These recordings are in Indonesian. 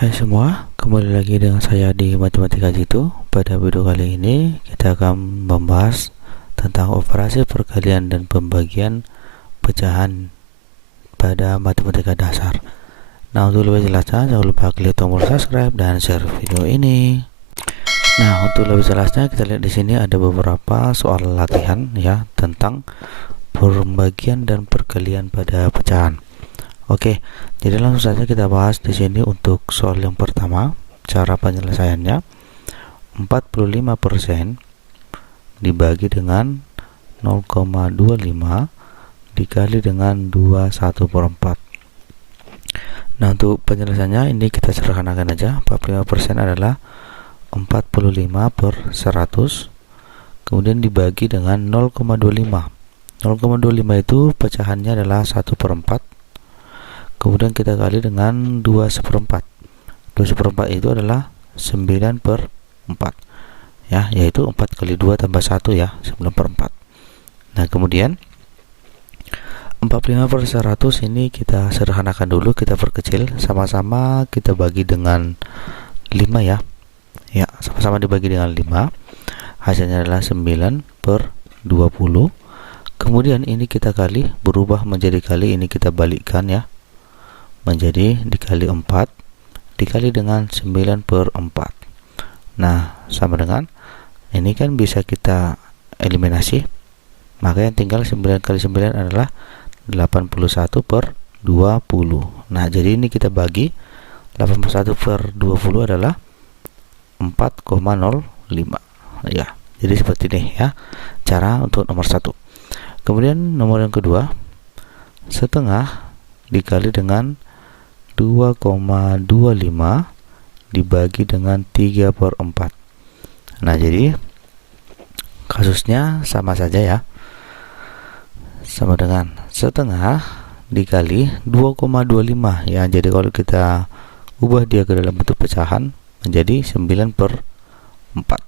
Hai semua, kembali lagi dengan saya di Matematika Jitu. Pada video kali ini kita akan membahas tentang operasi perkalian dan pembagian pecahan pada matematika dasar. Nah, untuk lebih jelasnya jangan lupa klik tombol subscribe dan share video ini. Nah, untuk lebih jelasnya kita lihat di sini ada beberapa soal latihan ya tentang pembagian dan perkalian pada pecahan. Oke, jadi langsung saja kita bahas di sini untuk soal yang pertama. Cara penyelesaiannya 45% dibagi dengan 0,25 dikali dengan 21/4. Nah, untuk penyelesaiannya ini kita sederhanakan aja. 45% adalah 45/100 kemudian dibagi dengan 0,25. 0,25 itu pecahannya adalah 1/4. Kemudian kita kali dengan 2/4. 2/4 itu adalah 9/4 ya, yaitu 4 kali 2 tambah 1 ya, 9/4. Nah, kemudian 45/100 ini kita sederhanakan dulu, kita perkecil, sama-sama kita bagi dengan 5 ya. Ya, sama-sama dibagi dengan 5. Hasilnya adalah 9/20. Kemudian ini kita kali, berubah menjadi kali, ini kita balikkan ya, menjadi dikali 4 dikali dengan 9/4. Nah, sama dengan ini kan bisa kita eliminasi, maka yang tinggal 9 kali 9 adalah 81/20. Nah, jadi ini kita bagi 81/20 adalah 4,05 ya. Jadi seperti ini ya cara untuk nomor 1. Kemudian nomor yang kedua, setengah dikali dengan 2,25 dibagi dengan 3/4. Nah, jadi kasusnya sama saja ya, sama dengan setengah dikali 2,25 ya. Jadi kalau kita ubah dia ke dalam bentuk pecahan menjadi 9/4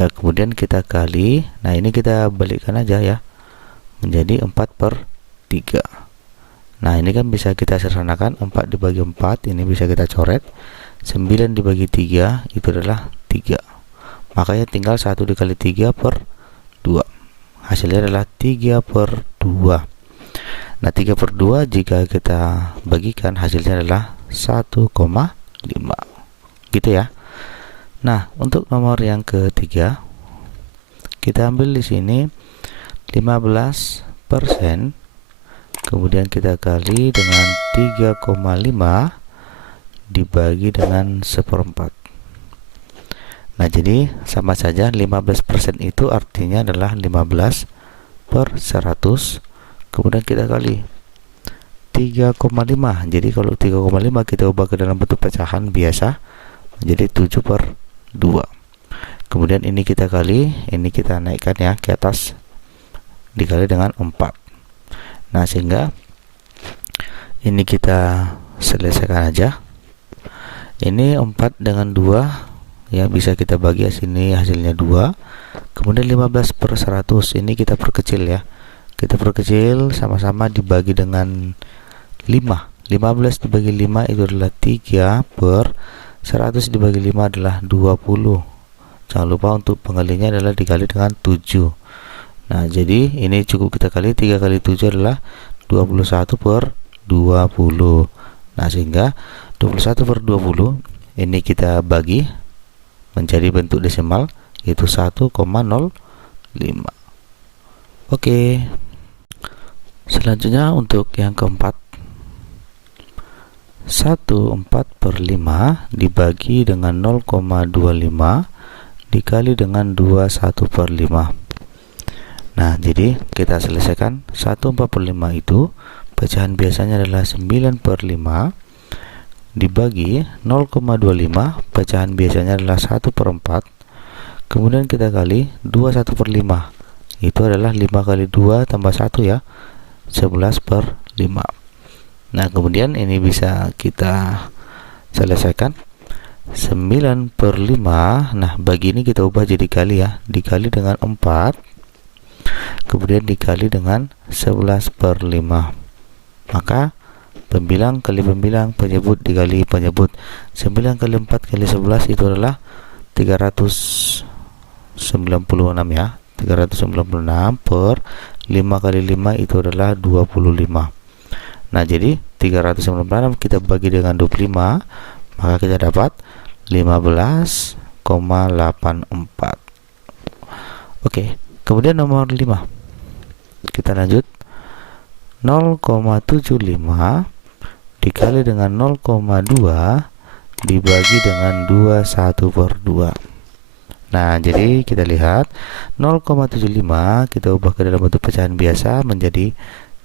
ya. Kemudian kita kali, nah ini kita balikkan aja ya, menjadi 4/3. Nah, ini kan bisa kita sederhanakan, 4 dibagi 4 ini bisa kita coret, 9 dibagi 3 itu adalah 3. Makanya tinggal 1 dikali 3/2. Hasilnya adalah 3/2. Nah, 3/2 jika kita bagikan hasilnya adalah 1,5. Gitu ya. Nah, untuk nomor yang ketiga, kita ambil di sini 15%. Kemudian kita kali dengan 3,5 dibagi dengan 1/4. Nah, jadi sama saja, 15% itu artinya adalah 15/100. Kemudian kita kali 3,5. Jadi kalau 3,5 kita ubah ke dalam bentuk pecahan biasa menjadi 7/2. Kemudian ini kita kali, ini kita naikkan ya ke atas, dikali dengan 4. Nah, sehingga ini kita selesaikan aja. Ini 4 dengan 2 ya, bisa kita bagi sini, hasilnya 2. Kemudian 15/100 ini kita perkecil ya. Kita perkecil, sama-sama dibagi dengan 5. 15 dibagi 5 itu adalah 3/100 dibagi 5 adalah 20. Jangan lupa untuk pengalinya adalah dikali dengan 7. Nah, jadi ini cukup kita kali, 3 kali 7 adalah 21/20. Nah, sehingga 21/20 ini kita bagi menjadi bentuk desimal, yaitu 1,05. Oke. Selanjutnya untuk yang keempat, 1/4/5 dibagi dengan 0,25 dikali dengan 21/5. Nah, jadi kita selesaikan. 1/4/5 itu pecahan biasanya adalah 9/5 dibagi 0,25, pecahan biasanya adalah 1/4. Kemudian kita kali 21/5, itu adalah 5 kali 2 tambah 1 ya, 11/5. Nah, kemudian ini bisa kita selesaikan. 9/5, nah bagi ini kita ubah jadi kali ya, dikali dengan 4, kemudian dikali dengan 11/5. Maka pembilang kali pembilang, penyebut dikali penyebut. 9 kali 4 kali 11 itu adalah 396 ya. 396 per 5 kali 5 itu adalah 25. Nah, jadi 396 kita bagi dengan 25, maka kita dapat 15,84. Oke, kemudian nomor 5. Kita lanjut. 0,75 dikali dengan 0,2 dibagi dengan 21/2. Nah, jadi kita lihat 0,75 kita ubah ke dalam bentuk pecahan biasa menjadi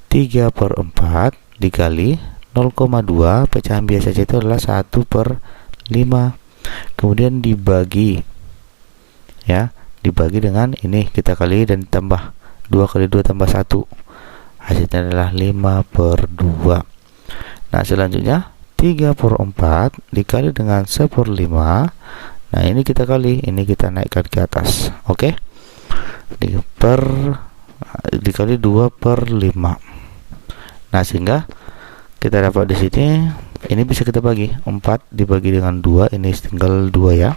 3/4 dikali 0,2 pecahan biasa itu adalah 1/5. Kemudian dibagi ya, dibagi dengan ini kita kali dan tambah 2 kali 2 tambah 1. Hasilnya adalah 5/2. Nah, selanjutnya 3/4 dikali dengan 1/5. Nah, ini kita kali, ini kita naikkan ke atas. Oke. Dikali 2/5. Nah, sehingga kita dapat di sini, ini bisa kita bagi 4 dibagi dengan 2, ini tinggal 2 ya.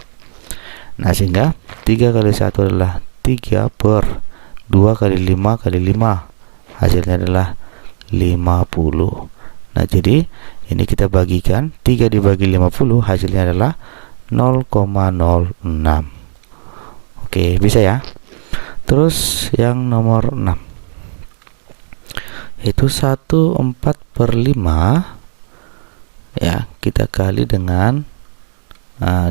Nah, sehingga 3 kali 1 adalah 3 per 2 kali 5 kali 5. Hasilnya adalah 50. Nah, jadi ini kita bagikan 3 dibagi 50, hasilnya adalah 0,06. Oke, bisa ya. Terus yang nomor 6, yaitu 1/4/5 ya, kita kali dengan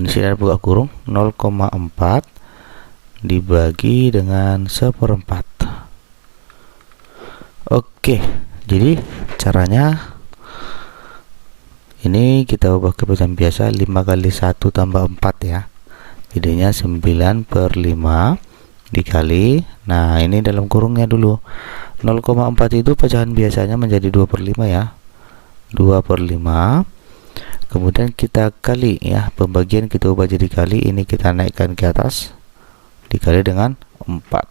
di sini ada buka kurung, 0,4 dibagi dengan 1/4. Oke, jadi caranya ini kita ubah ke pecahan biasa, 5 kali 1 tambah 4 ya. Jadinya 9/5 dikali, nah ini dalam kurungnya dulu. 0,4 itu pecahan biasanya menjadi 2/5 ya. 2/5. Kemudian kita kali ya, pembagian kita ubah jadi kali, ini kita naikkan ke atas dikali dengan 4.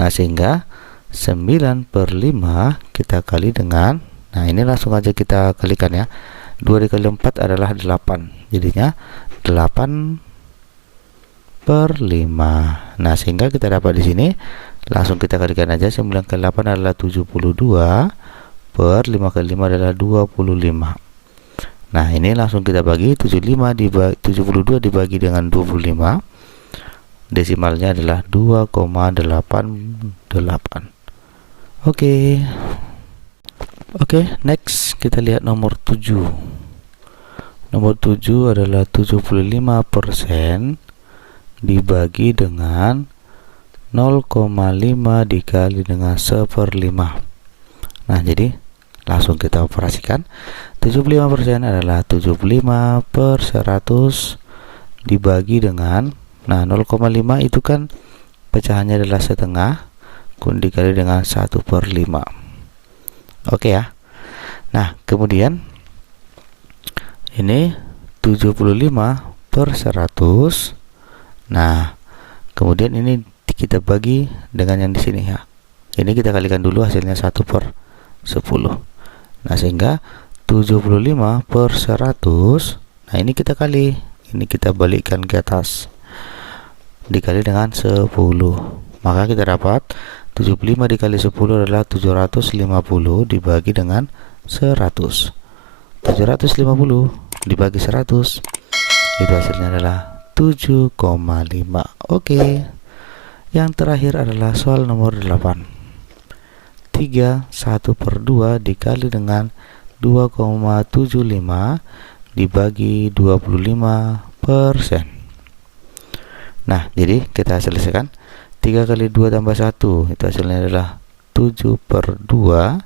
Nah, sehingga 9/5 kita kali dengan, nah ini langsung aja kita kalikan ya. 2 dikali 4 adalah 8. Jadinya 8/5. Nah, sehingga kita dapat di sini langsung kita kalikan aja. 9 kali 8 adalah 72 per 5 kali 5 adalah 25. Nah, ini langsung kita bagi 72 dibagi dengan 25. Desimalnya adalah 2,88. Oke, next kita lihat nomor 7. Nomor 7 adalah 75% dibagi dengan 0,5 dikali dengan 1/5. Nah, jadi langsung kita operasikan. 75% adalah 75 per 100 dibagi dengan, nah 0,5 itu kan pecahannya adalah setengah, dikali dengan 1/5. Oke ya. Nah, kemudian ini 75 per 100. Nah, kemudian ini kita bagi dengan yang di sini ya. Ini kita kalikan dulu, hasilnya 1/10. Nah, sehingga 75 per 100. Nah, ini kita kali, ini kita balikkan ke atas dikali dengan 10. Maka kita dapat 75 dikali 10 adalah 750 dibagi dengan 100. 750 dibagi 100, itu hasilnya adalah 7,5. Oke. Yang terakhir adalah soal nomor 8. 1/2 dikali dengan 2,75 dibagi 25%. Nah, jadi kita selesaikan. 3 kali 2 tambah 1, itu hasilnya adalah 7/2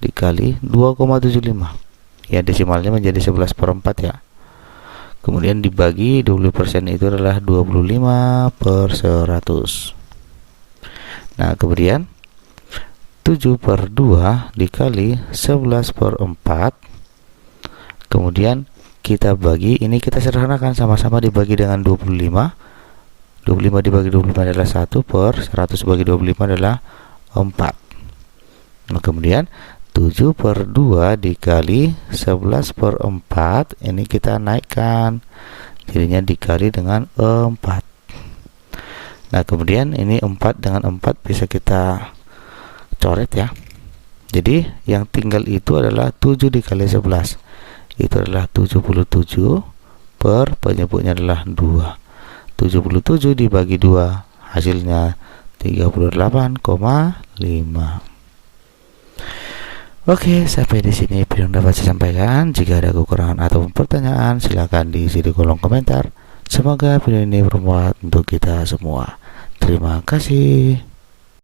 dikali 2,75. Ya, desimalnya menjadi 11/4 ya. Kemudian dibagi 20%, itu adalah 25/100. Nah, kemudian 7/2 dikali 11/4. Kemudian kita bagi, ini kita sederhanakan, sama-sama dibagi dengan 25. 25 dibagi 25 adalah 1 per 100 bagi 25 adalah 4. Nah, kemudian 7 per 2 dikali 11 per 4, ini kita naikkan, jadinya dikali dengan 4. Nah, kemudian ini 4 dengan 4 bisa kita coret ya. Jadi yang tinggal itu adalah 7 dikali 11. Itu adalah 77 per penyebutnya adalah 2. 77 dibagi 2, hasilnya 38,5. Oke, sampai di sini video yang dapat saya sampaikan. Jika ada kekurangan atau pertanyaan, silakan diisi di kolom komentar. Semoga video ini bermanfaat untuk kita semua. Terima kasih.